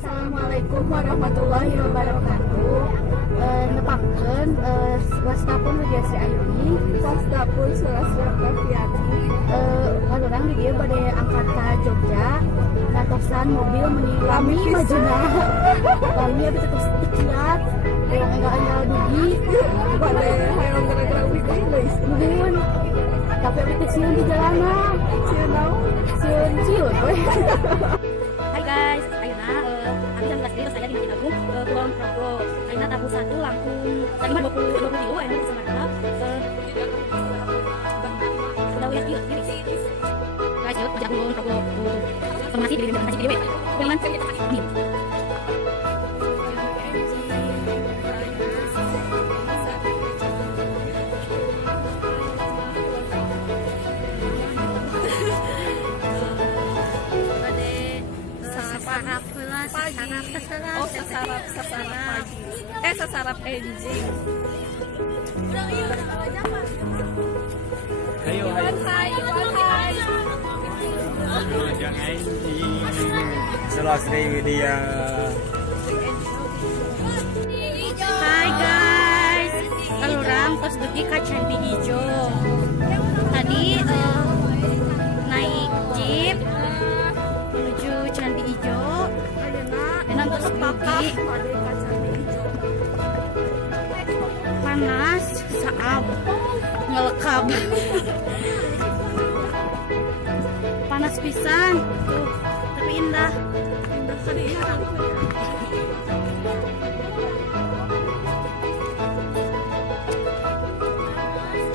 Assalamualaikum warahmatullahi wabarakatuh. Nepangkeun wastapun Widiasri Ayuni, wastapun Sulastra Kaviati. Urang di dieu bade angkat ka Jogja, ngatosan mobil menilami majuna. Kami abis terus kiat, yang enggak dugi, bade hayang gara-gara weekend guys. Nuhun. Tapi abis kecil di jalanan. Ciun we. Hai guys, ayeuna abi jam 11 terus saya di Masjid Agung Kulon Progo. Ayeuna tabu 1 langkung tadi mah 20 kilo ayeuna di Semarang. Udah lihat yuk, ini. Guys, yuk Masjid Agung Kulon Progo. Informasi di Masjid Dewe. Kuningan ini. Sasarap enjing. Ayo, Hai. Yang enjing. Sulasri Widya. Hai guys, kalurang tos dugi ka Candi Ijo. Tadi naik jeep menuju Candi Ijo. Ayeuna tos dugi panas saab ngelekab. Panas pisan tuh, tapi indah sedih.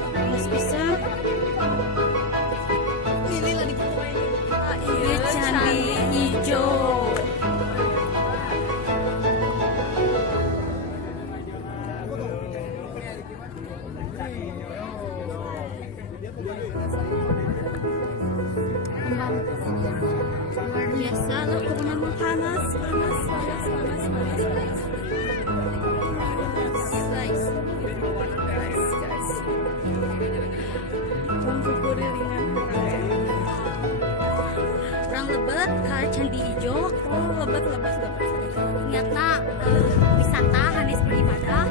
Panas pisan. Ini Candi Ijo. Luar biasa loh, memang panas. Guys. Kurang lebet ke Candi Ijo. Lebet. Ternyata wisata hanis beribadah.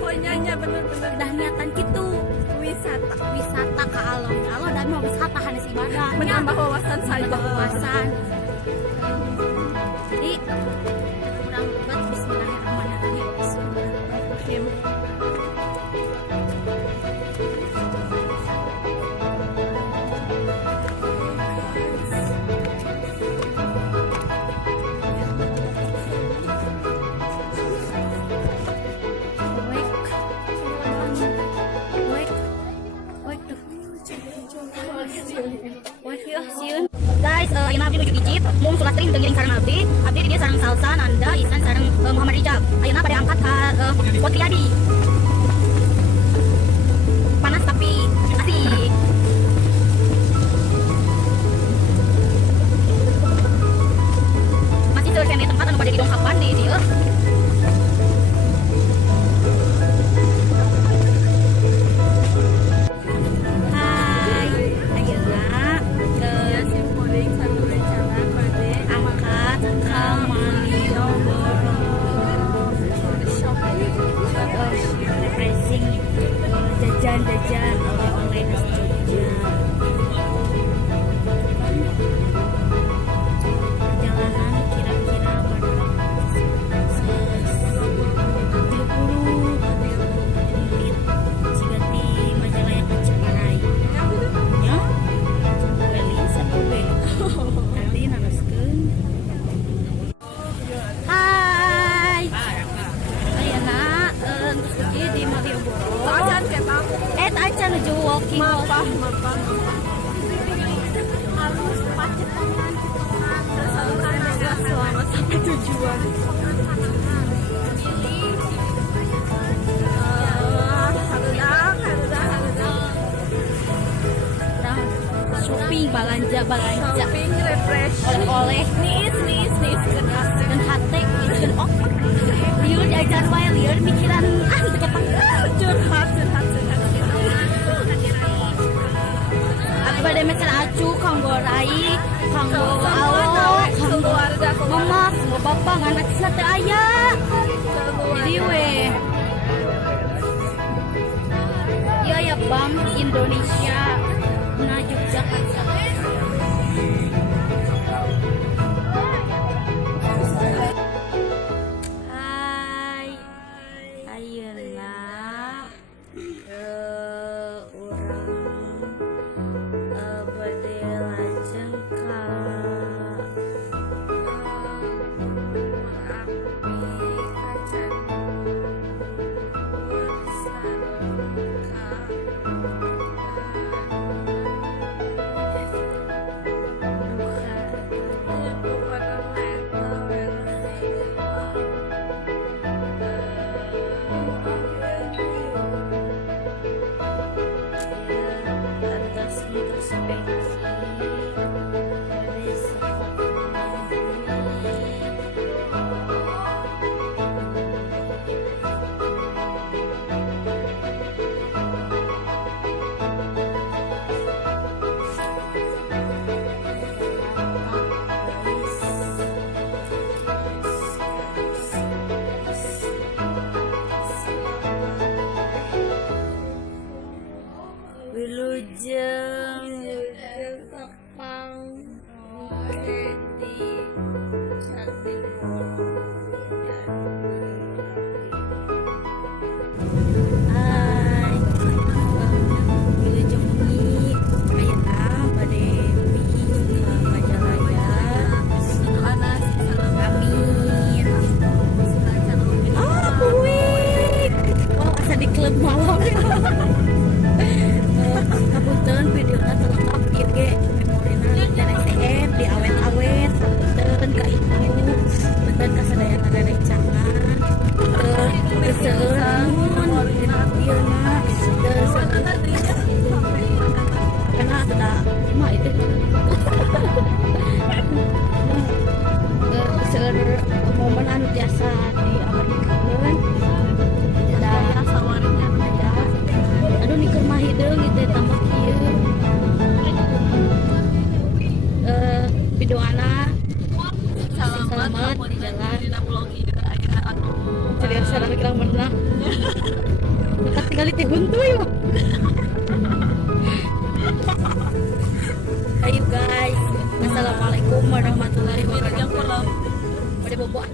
Pokoknya bener. Udah niatan gitu. Wisata ke alam dan mau wisata hanis ibadah. Menambah wawasan saya. Jadi kurang lebet. Bismillahirrahmanirrahim. Bismillahirrahmanirrahim. Guys, ayeuna abdi nuju Ijib, mung Sulastri teu sareng abdi di dia sareng Salsa, Nanda, Isan sareng Muhammad Rijab. Ayeuna pada angkat ka Potriadi. Panas tapi asik. Masih teu kene tempat anu pada didongkapan di dieu. Jajan oleh-oleh khas Jogja. Perjalanan kira-kira berapa? 30 menit jika di Majalaya ke Ciparai. Ya, beli satu beli. Nanti naraskeun. Hai. Ayeuna di Malioboro. Aja nuju walking. Mapah. Harus pacet tangan selamat sampai tujuan. Shopping, belanja. Shopping, refresh. Oleh-oleh. Nis. Dan hati. Dan liur diajar wae, liur mikiran Curhat. Aku pada mecer acu, kanggo rai, kanggo alo, kanggo mamak, bapak anak teh aya. Jadi weh. Ya ya Bank Indonesia na Yogyakarta. Hai. Ayeuna urang bade lajeng ka Merapi kacan atas introspeksi dari Wilujeng Sepang Redi Hai Wilujeng Umi ayeuna bade pi ka Majalaya amin buik asa di klub malam kapunten videona terlengkap ieu ge memorina dan STM di awet-awet punten ka ibu punten ka sadayana rerencangan teu seueun videona teu karena ada mah itu seueur momen anu biasa diabadikeun da sawarinya aya aduh niker mah hideung gitu tambah kieu videoana selamat di jalan jadi asal mikirang menang dekat tinggal di huntuy mah ayo guys assalamualaikum warahmatullahi wabarakatuh pada boboan